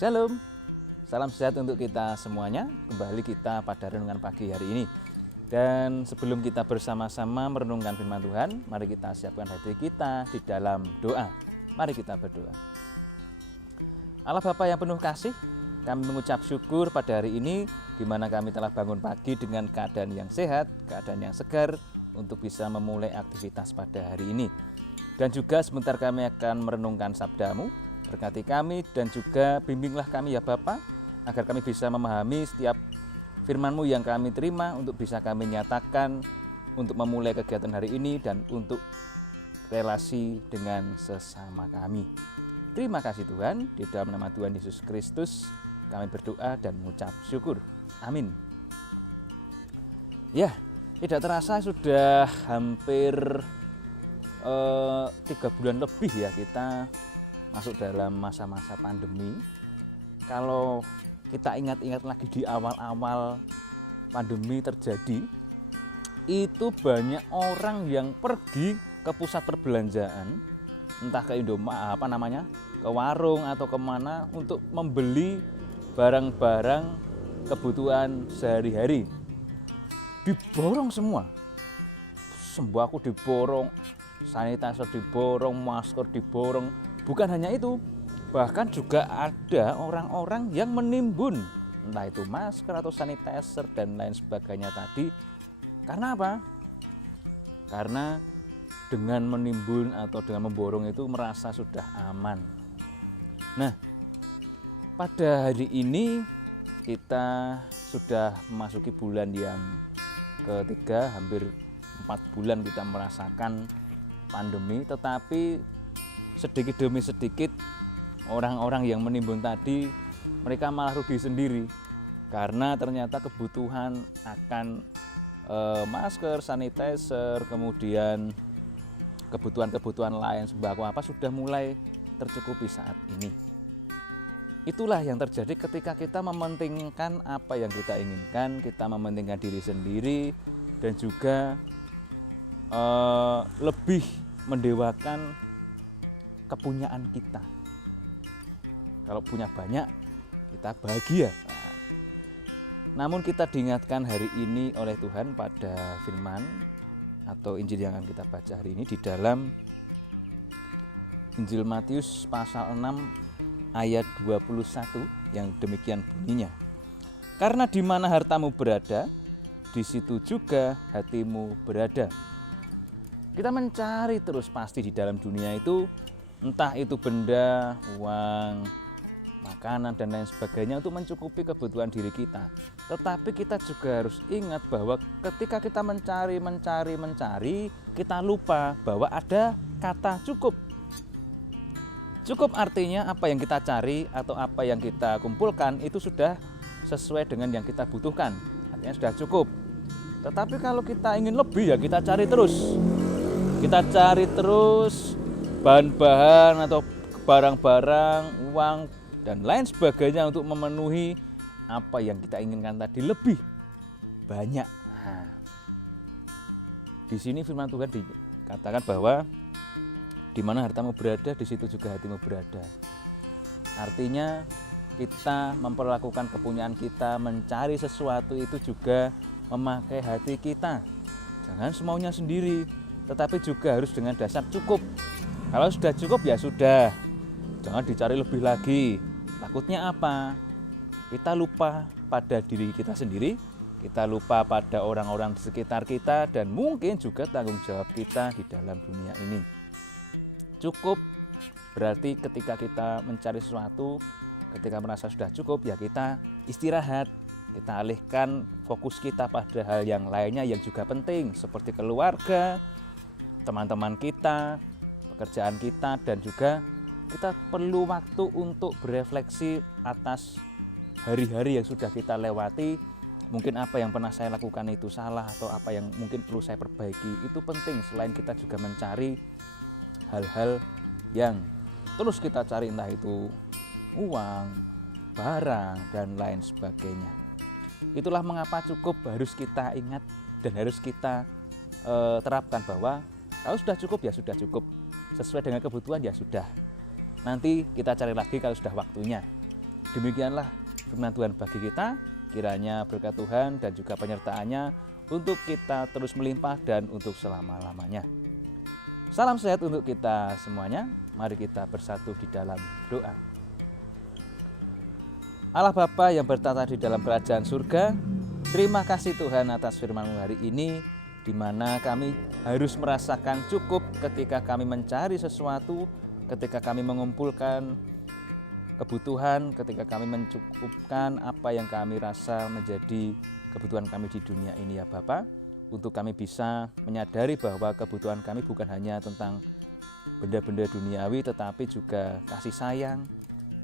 Shalom, salam sehat untuk kita semuanya. Kembali kita pada renungan pagi hari ini. Dan sebelum kita bersama-sama merenungkan firman Tuhan, mari kita siapkan hati kita di dalam doa. Mari kita berdoa. Allah Bapa yang penuh kasih, kami mengucap syukur pada hari ini di mana kami telah bangun pagi dengan keadaan yang sehat, keadaan yang segar untuk bisa memulai aktivitas pada hari ini. Dan juga sebentar kami akan merenungkan sabda-Mu. Berkati kami dan juga bimbinglah kami ya Bapa, agar kami bisa memahami setiap firman-Mu yang kami terima untuk bisa kami nyatakan untuk memulai kegiatan hari ini dan untuk relasi dengan sesama kami. Terima kasih Tuhan, di dalam nama Tuhan Yesus Kristus kami berdoa dan mengucap syukur. Amin. Ya, tidak terasa sudah hampir 3 bulan lebih ya kita masuk dalam masa-masa pandemi. Kalau kita ingat-ingat lagi di awal-awal pandemi terjadi, itu banyak orang yang pergi ke pusat perbelanjaan, entah ke Indomaret ke warung atau kemana untuk membeli barang-barang kebutuhan sehari-hari. Diborong semua, sembako diborong, sanitizer diborong, masker diborong. Bukan hanya itu, bahkan juga ada orang-orang yang menimbun, entah itu masker atau sanitizer dan lain sebagainya tadi. Karena apa? Karena dengan menimbun atau dengan memborong itu merasa sudah aman. Nah, pada hari ini kita sudah memasuki bulan yang ketiga, hampir 4 bulan kita merasakan pandemi, tetapi sedikit demi sedikit orang-orang yang menimbun tadi mereka malah rugi sendiri karena ternyata kebutuhan akan masker, sanitizer, kemudian kebutuhan-kebutuhan lain sembako apa sudah mulai tercukupi saat ini. Itulah yang terjadi ketika kita mementingkan apa yang kita inginkan, kita mementingkan diri sendiri dan juga lebih mendewakan kepunyaan kita. Kalau punya banyak, kita bahagia. Namun kita diingatkan hari ini oleh Tuhan pada firman atau Injil yang akan kita baca hari ini di dalam Injil Matius pasal 6 ayat 21 yang demikian bunyinya. Karena di mana hartamu berada, di situ juga hatimu berada. Kita mencari terus pasti di dalam dunia itu, entah itu benda, uang, makanan dan lain sebagainya untuk mencukupi kebutuhan diri kita. Tetapi kita juga harus ingat bahwa ketika kita mencari, kita lupa bahwa ada kata cukup. Cukup artinya apa yang kita cari atau apa yang kita kumpulkan itu sudah sesuai dengan yang kita butuhkan. Artinya sudah cukup. Tetapi kalau kita ingin lebih ya kita cari terus. Kita cari terus bahan-bahan atau barang-barang, uang dan lain sebagainya untuk memenuhi apa yang kita inginkan tadi lebih banyak. Nah, di sini firman Tuhan dikatakan bahwa di mana hartamu berada, di situ juga hatimu berada. Artinya kita memperlakukan kepunyaan kita, mencari sesuatu itu juga memakai hati kita. Jangan semaunya sendiri, tetapi juga harus dengan dasar cukup. Kalau sudah cukup ya sudah, jangan dicari lebih lagi. Takutnya apa? Kita lupa pada diri kita sendiri, kita lupa pada orang-orang di sekitar kita, dan mungkin juga tanggung jawab kita di dalam dunia ini. Cukup berarti ketika kita mencari sesuatu, ketika merasa sudah cukup ya kita istirahat, kita alihkan fokus kita pada hal yang lainnya yang juga penting seperti keluarga, teman-teman kita, pekerjaan kita, dan juga kita perlu waktu untuk berefleksi atas hari-hari yang sudah kita lewati. Mungkin apa yang pernah saya lakukan itu salah atau apa yang mungkin perlu saya perbaiki. Itu penting selain kita juga mencari hal-hal yang terus kita cari, entah itu uang, barang, dan lain sebagainya. Itulah mengapa cukup harus kita ingat dan harus kita terapkan bahwa kalau sudah cukup ya sudah cukup, sesuai dengan kebutuhan ya sudah. Nanti kita cari lagi kalau sudah waktunya. Demikianlah firman Tuhan bagi kita, kiranya berkat Tuhan dan juga penyertaannya untuk kita terus melimpah dan untuk selama-lamanya. Salam sehat untuk kita semuanya, mari kita bersatu di dalam doa. Allah Bapa yang bertata di dalam kerajaan surga, terima kasih Tuhan atas firman-Mu hari ini, di mana kami harus merasakan cukup ketika kami mencari sesuatu, ketika kami mengumpulkan kebutuhan, ketika kami mencukupkan apa yang kami rasa menjadi kebutuhan kami di dunia ini ya Bapa, untuk kami bisa menyadari bahwa kebutuhan kami bukan hanya tentang benda-benda duniawi, tetapi juga kasih sayang,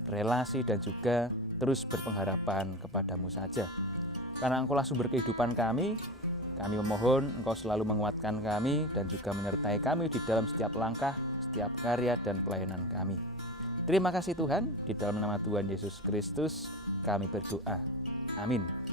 relasi, dan juga terus berpengharapan kepadamu saja. Karena Engkaulah sumber kehidupan kami memohon Engkau selalu menguatkan kami dan juga menyertai kami di dalam setiap langkah, setiap karya dan pelayanan kami. Terima kasih Tuhan, di dalam nama Tuhan Yesus Kristus kami berdoa. Amin.